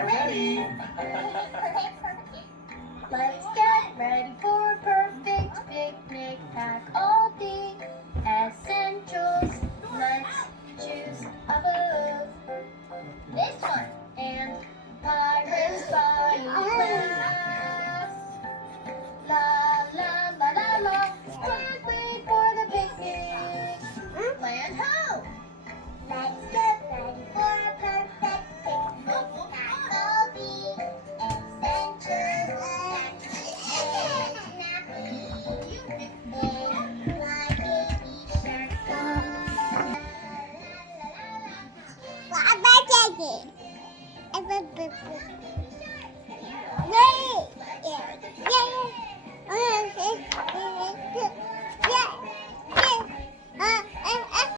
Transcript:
are ready. Let's get ready for a perfect picnic. Pack all the essentials. Let's choose above. This one. And Pirates Flying Class. La la la la la. Can't wait for the picnic. Land ho! Let's get ready for a perfect picnic. Pack all the essentials. Wait!